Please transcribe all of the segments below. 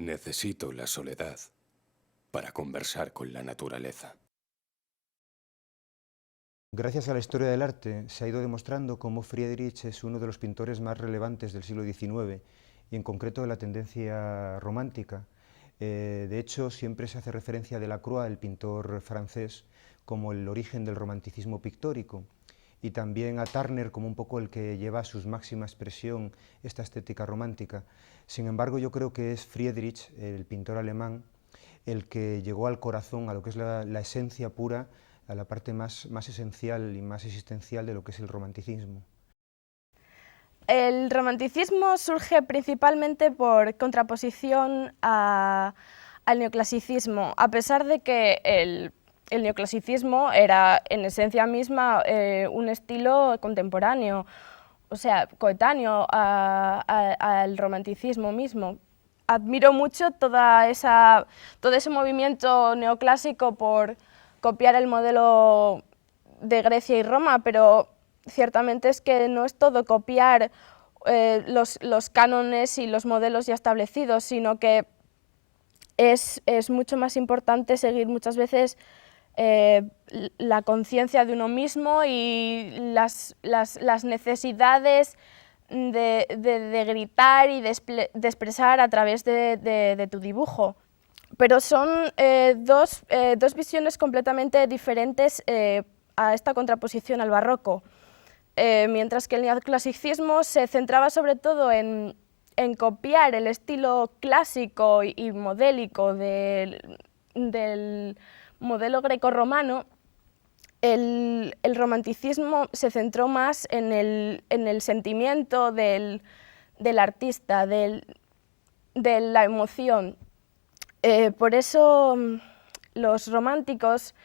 Necesito la soledad para conversar con la naturaleza. Gracias a la historia del arte se ha ido demostrando cómo Friedrich es uno de los pintores más relevantes del siglo XIX y en concreto de la tendencia romántica. De hecho, siempre se hace referencia a Delacroix, el pintor francés, como el origen del romanticismo pictórico y también a Turner como un poco el que lleva a su máxima expresión esta estética romántica. Sin embargo, yo creo que es Friedrich, el pintor alemán, el que llegó al corazón, a lo que es la esencia pura, a la parte más esencial y más existencial de lo que es el romanticismo. El romanticismo surge principalmente por contraposición al neoclasicismo, a pesar de que el neoclasicismo era en esencia misma un estilo contemporáneo, o sea, coetáneo al romanticismo mismo. Admiro mucho todo ese movimiento neoclásico por copiar el modelo de Grecia y Roma, pero ciertamente es que no es todo copiar los cánones y los modelos ya establecidos, sino que es mucho más importante seguir muchas veces la conciencia de uno mismo y las necesidades de gritar y de expresar a través de tu dibujo. Pero son dos visiones completamente diferentes a esta contraposición al barroco. Mientras que el neoclasicismo se centraba sobre todo en copiar el estilo clásico y modélico del modelo grecorromano, el romanticismo se centró más en el sentimiento del artista, de la emoción. Por eso los románticos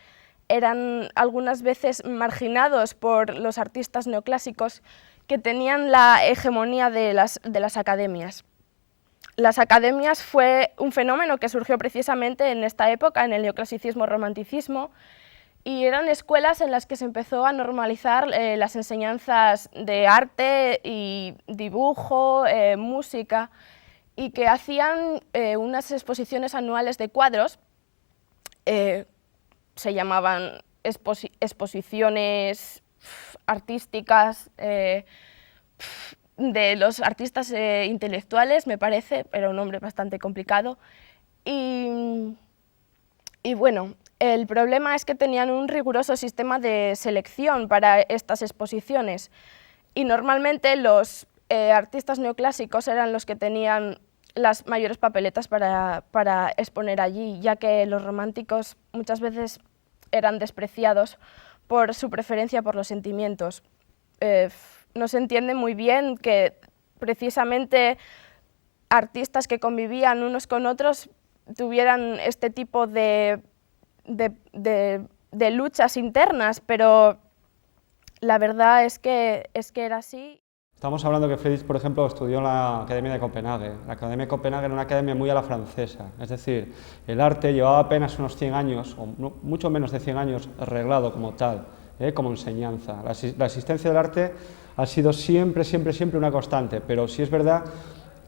eran algunas veces marginados por los artistas neoclásicos que tenían la hegemonía de las academias. Las academias fue un fenómeno que surgió precisamente en esta época, en el neoclasicismo-romanticismo, y eran escuelas en las que se empezó a normalizar las enseñanzas de arte y dibujo, música, y que hacían unas exposiciones anuales de cuadros, se llamaban exposiciones artísticas de los artistas intelectuales, me parece, era un nombre bastante complicado. Y bueno, el problema es que tenían un riguroso sistema de selección para estas exposiciones y normalmente los artistas neoclásicos eran los que tenían las mayores papeletas para exponer allí, ya que los románticos muchas veces eran despreciados por su preferencia por los sentimientos. No se entiende muy bien que precisamente artistas que convivían unos con otros tuvieran este tipo de luchas internas, pero la verdad es que era así. Estamos hablando que Friedrich, por ejemplo, estudió en la Academia de Copenhague. La Academia de Copenhague era una academia muy a la francesa, es decir, el arte llevaba apenas unos 100 años, o mucho menos de 100 años, arreglado como tal, como enseñanza. La existencia del arte ha sido siempre una constante, pero sí es verdad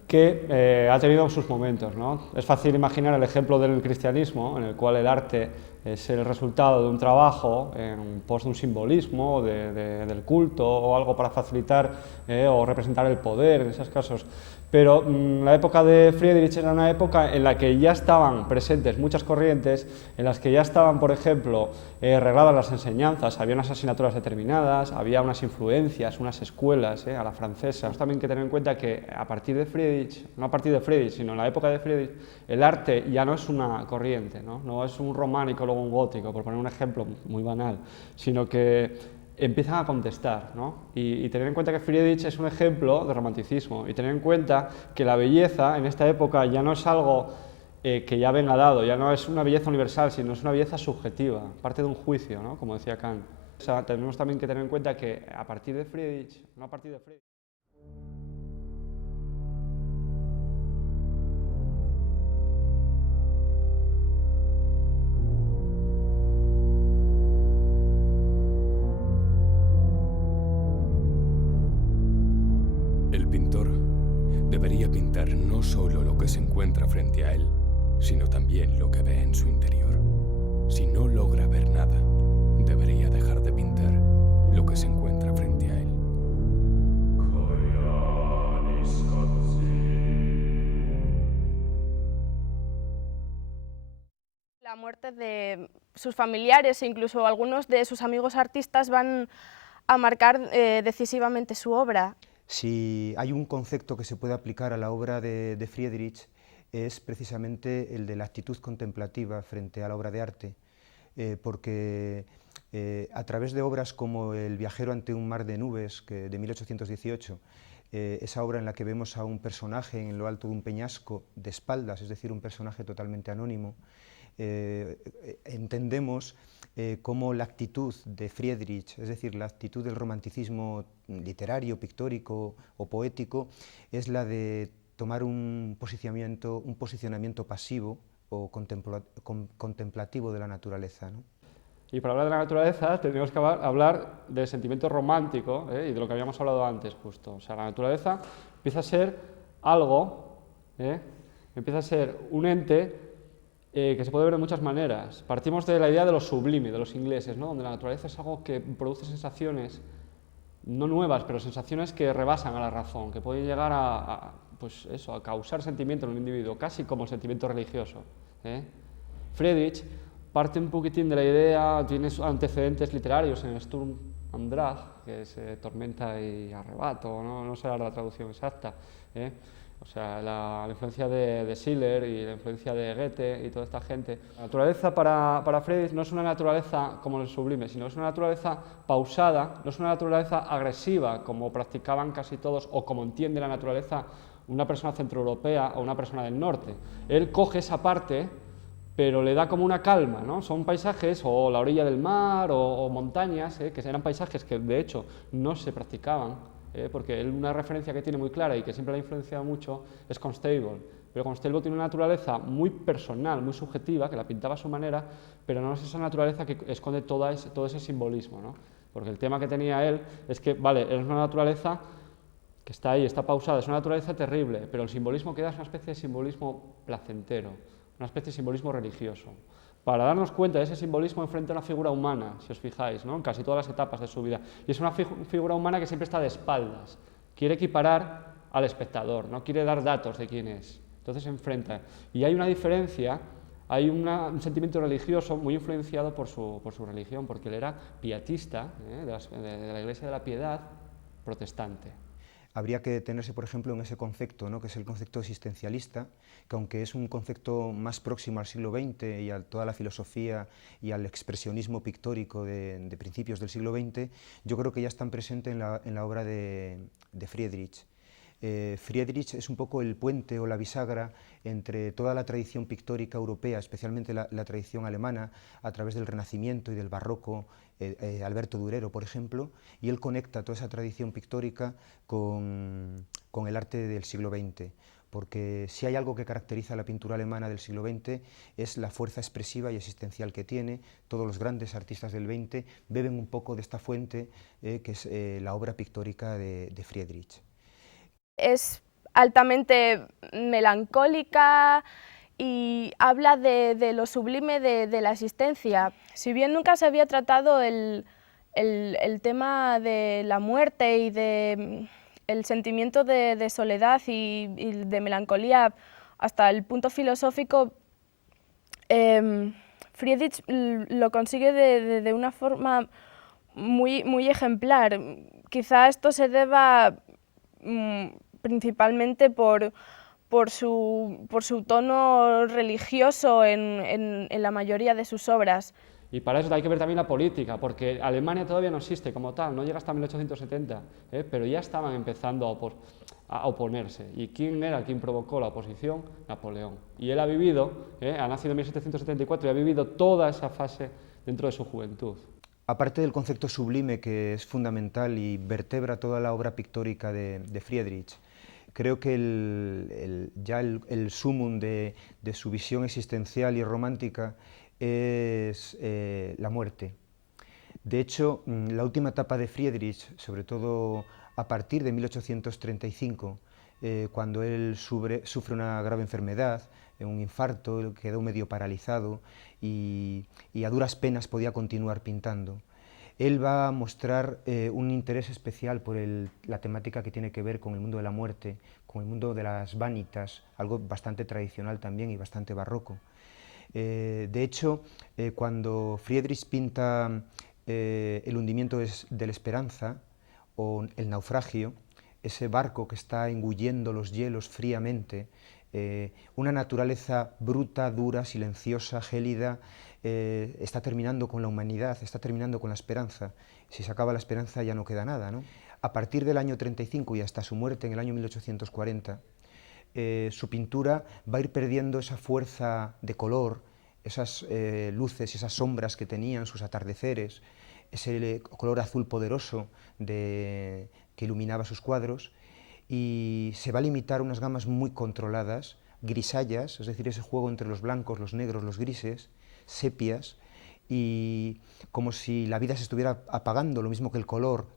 que ha tenido sus momentos, ¿no? Es fácil imaginar el ejemplo del cristianismo, en el cual el arte es el resultado de un trabajo en pos de un simbolismo, del culto o algo para facilitar o representar el poder en esos casos. Pero la época de Friedrich era una época en la que ya estaban presentes muchas corrientes, en las que ya estaban, por ejemplo, regladas las enseñanzas, había unas asignaturas determinadas, había unas influencias, unas escuelas a la francesa. Tenemos también que tener en cuenta que a partir de Friedrich, no a partir de Friedrich, sino en la época de Friedrich, el arte ya no es una corriente, no es un románico, luego un gótico, por poner un ejemplo muy banal, sino que empiezan a contestar, ¿no? Y tener en cuenta que Friedrich es un ejemplo de romanticismo y tener en cuenta que la belleza en esta época ya no es algo que ya venga dado, ya no es una belleza universal, sino es una belleza subjetiva, parte de un juicio, ¿no? Como decía Kant. O sea, tenemos también que tener en cuenta que a partir de Friedrich, no a partir de Friedrich. El pintor debería debería pintar no solo lo que se encuentra frente a él, sino también lo que ve en su interior. Si no logra ver nada, debería dejar de pintar lo que se encuentra frente a él. La muerte de sus familiares e incluso algunos de sus amigos artistas van a marcar decisivamente su obra. Si hay un concepto que se puede aplicar a la obra de Friedrich, es precisamente el de la actitud contemplativa frente a la obra de arte, porque a través de obras como El viajero ante un mar de nubes, de 1818, esa obra en la que vemos a un personaje en lo alto de un peñasco de espaldas, es decir, un personaje totalmente anónimo, entendemos cómo la actitud de Friedrich, es decir, la actitud del romanticismo literario, pictórico o poético, es la de tomar un posicionamiento pasivo o contemplativo de la naturaleza, ¿no? Y para hablar de la naturaleza tendríamos que hablar del sentimiento romántico y de lo que habíamos hablado antes justo. O sea, la naturaleza empieza a ser algo, empieza a ser un ente que se puede ver de muchas maneras. Partimos de la idea de lo sublime, de los ingleses, ¿no? Donde la naturaleza es algo que produce sensaciones, no nuevas, pero sensaciones que rebasan a la razón, que pueden llegar pues eso, a causar sentimiento en un individuo, casi como el sentimiento religioso. Friedrich parte un poquitín de la idea, tiene antecedentes literarios en Sturm und Drang, que es tormenta y arrebato, no sé la traducción exacta, o sea, la influencia de Schiller y la influencia de Goethe y toda esta gente. La naturaleza para Friedrich no es una naturaleza como el sublime, sino es una naturaleza pausada, no es una naturaleza agresiva como practicaban casi todos o como entiende la naturaleza una persona centroeuropea o una persona del norte. Él coge esa parte, pero le da como una calma, ¿no? Son paisajes o la orilla del mar o montañas, que eran paisajes que de hecho no se practicaban, porque él una referencia que tiene muy clara y que siempre le ha influenciado mucho es Constable, pero Constable tiene una naturaleza muy personal, muy subjetiva, que la pintaba a su manera, pero no es esa naturaleza que esconde todo ese simbolismo, ¿no? Porque el tema que tenía él es que, vale, es una naturaleza que está ahí, está pausada, es una naturaleza terrible, pero el simbolismo que da es una especie de simbolismo placentero, una especie de simbolismo religioso. Para darnos cuenta de ese simbolismo enfrente a una figura humana, si os fijáis, ¿no? En casi todas las etapas de su vida. Y es una figura humana que siempre está de espaldas, quiere equiparar al espectador, no quiere dar datos de quién es, entonces se enfrenta. Y hay una diferencia, hay un sentimiento religioso muy influenciado por su religión, porque él era pietista, de la Iglesia de la Piedad protestante. Habría que detenerse, por ejemplo, en ese concepto, ¿no? Que es el concepto existencialista, que aunque es un concepto más próximo al siglo XX y a toda la filosofía y al expresionismo pictórico de principios del siglo XX, yo creo que ya están presentes en la obra de Friedrich. Friedrich es un poco el puente o la bisagra entre toda la tradición pictórica europea, especialmente la tradición alemana, a través del Renacimiento y del Barroco, Alberto Durero, por ejemplo, y él conecta toda esa tradición pictórica con el arte del siglo XX, porque si hay algo que caracteriza a la pintura alemana del siglo XX es la fuerza expresiva y existencial que tiene. Todos los grandes artistas del XX beben un poco de esta fuente, que es la obra pictórica de Friedrich. Es altamente melancólica y habla de lo sublime de la existencia. Si bien nunca se había tratado el tema de la muerte y el sentimiento de soledad y de melancolía hasta el punto filosófico, Friedrich lo consigue de una forma muy ejemplar. Quizá esto se deba principalmente por su tono religioso en la mayoría de sus obras. Y para eso hay que ver también la política, porque Alemania todavía no existe como tal, no llega hasta 1870, pero ya estaban empezando a oponerse. ¿Y quién era quien provocó la oposición? Napoleón. Y él ha vivido, ha nacido en 1774 y ha vivido toda esa fase dentro de su juventud. Aparte del concepto sublime, que es fundamental y vertebra toda la obra pictórica de Friedrich, creo que el sumum de su visión existencial y romántica es la muerte. De hecho, la última etapa de Friedrich, sobre todo a partir de 1835, cuando él sufre una grave enfermedad, un infarto, quedó medio paralizado y a duras penas podía continuar pintando. Él va a mostrar un interés especial por la temática que tiene que ver con el mundo de la muerte, con el mundo de las vanitas, algo bastante tradicional también y bastante barroco. De hecho, cuando Friedrich pinta el hundimiento de la Esperanza o el naufragio, ese barco que está engullendo los hielos fríamente, una naturaleza bruta, dura, silenciosa, gélida, está terminando con la humanidad, está terminando con la esperanza. Si se acaba la esperanza ya no queda nada, ¿no? A partir del año 35 y hasta su muerte en el año 1840, su pintura va a ir perdiendo esa fuerza de color, esas luces y esas sombras que tenían sus atardeceres, ese color azul poderoso que iluminaba sus cuadros, y se va a limitar a unas gamas muy controladas, grisallas, es decir, ese juego entre los blancos, los negros, los grises, sepias, y como si la vida se estuviera apagando, lo mismo que el color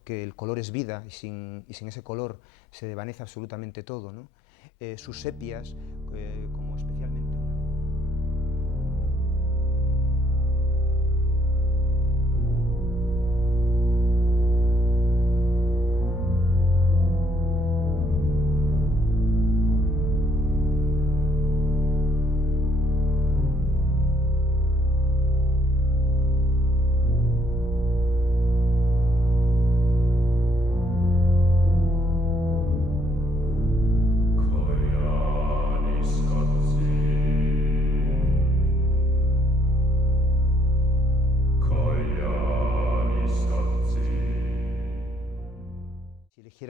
es vida, y sin ese color se desvanece absolutamente todo, ¿no? Sus sepias, como especialmente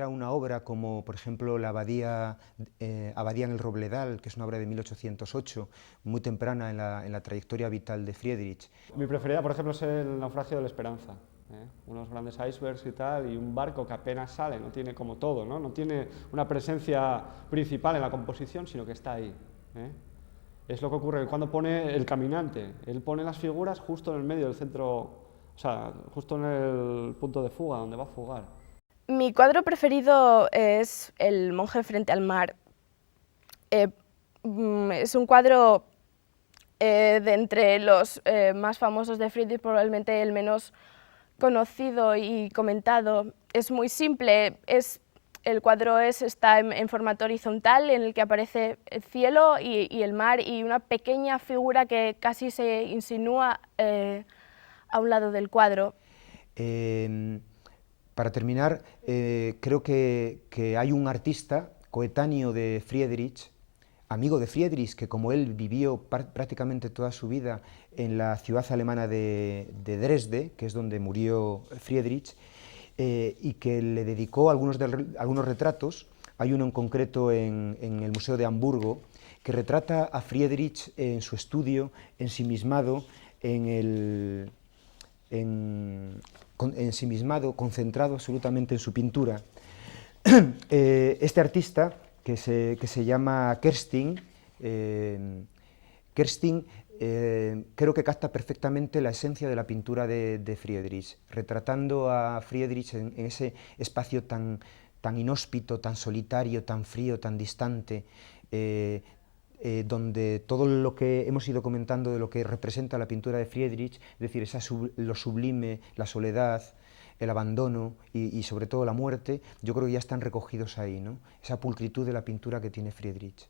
una obra como, por ejemplo, la Abadía en el Robledal, que es una obra de 1808, muy temprana en la trayectoria vital de Friedrich. Mi preferida, por ejemplo, es el naufragio de la Esperanza. Unos grandes icebergs y tal, y un barco que apenas sale, no tiene como todo, ¿no? No tiene una presencia principal en la composición, sino que está ahí. Es lo que ocurre cuando pone el caminante. Él pone las figuras justo en el medio del centro, o sea, justo en el punto de fuga, donde va a fugar. Mi cuadro preferido es El monje frente al mar. Es un cuadro de entre los más famosos de Friedrich, probablemente el menos conocido y comentado. Es muy simple, el cuadro está en formato horizontal, en el que aparece el cielo y el mar y una pequeña figura que casi se insinúa a un lado del cuadro. Para terminar, creo que hay un artista coetáneo de Friedrich, amigo de Friedrich, que como él vivió prácticamente toda su vida en la ciudad alemana de Dresde, que es donde murió Friedrich, y que le dedicó algunos retratos. Hay uno en concreto en el Museo de Hamburgo, que retrata a Friedrich en su estudio, ensimismado, ensimismado, concentrado absolutamente en su pintura. Este artista, que se llama Kerstin, creo que capta perfectamente la esencia de la pintura de Friedrich, retratando a Friedrich en ese espacio tan inhóspito, tan solitario, tan frío, tan distante, donde todo lo que hemos ido comentando de lo que representa la pintura de Friedrich, es decir, lo sublime, la soledad, el abandono y sobre todo la muerte, yo creo que ya están recogidos ahí, ¿no? Esa pulcritud de la pintura que tiene Friedrich.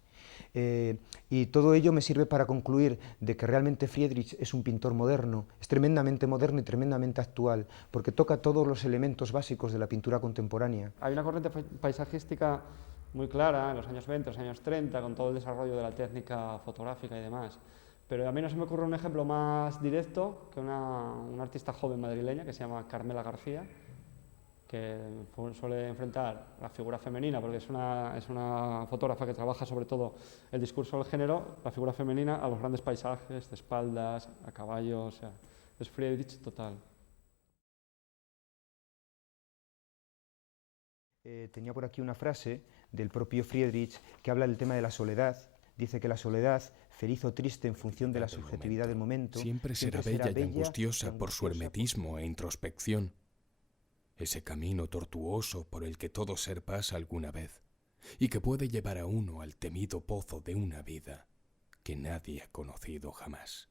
Y todo ello me sirve para concluir de que realmente Friedrich es un pintor moderno, es tremendamente moderno y tremendamente actual, porque toca todos los elementos básicos de la pintura contemporánea. Hay una corriente paisajística muy clara en los años 20, los años 30, con todo el desarrollo de la técnica fotográfica y demás. Pero a mí no se me ocurre un ejemplo más directo que una artista joven madrileña que se llama Carmela García, que suele enfrentar la figura femenina, porque es una fotógrafa que trabaja sobre todo el discurso del género, la figura femenina, a los grandes paisajes, de espaldas, a caballo, o sea, es Friedrich total. Tenía por aquí una frase del propio Friedrich que habla del tema de la soledad. Dice que la soledad, feliz o triste en función de la subjetividad del momento, siempre será bella y angustiosa por su hermetismo e introspección. Ese camino tortuoso por el que todo ser pasa alguna vez, y que puede llevar a uno al temido pozo de una vida que nadie ha conocido jamás.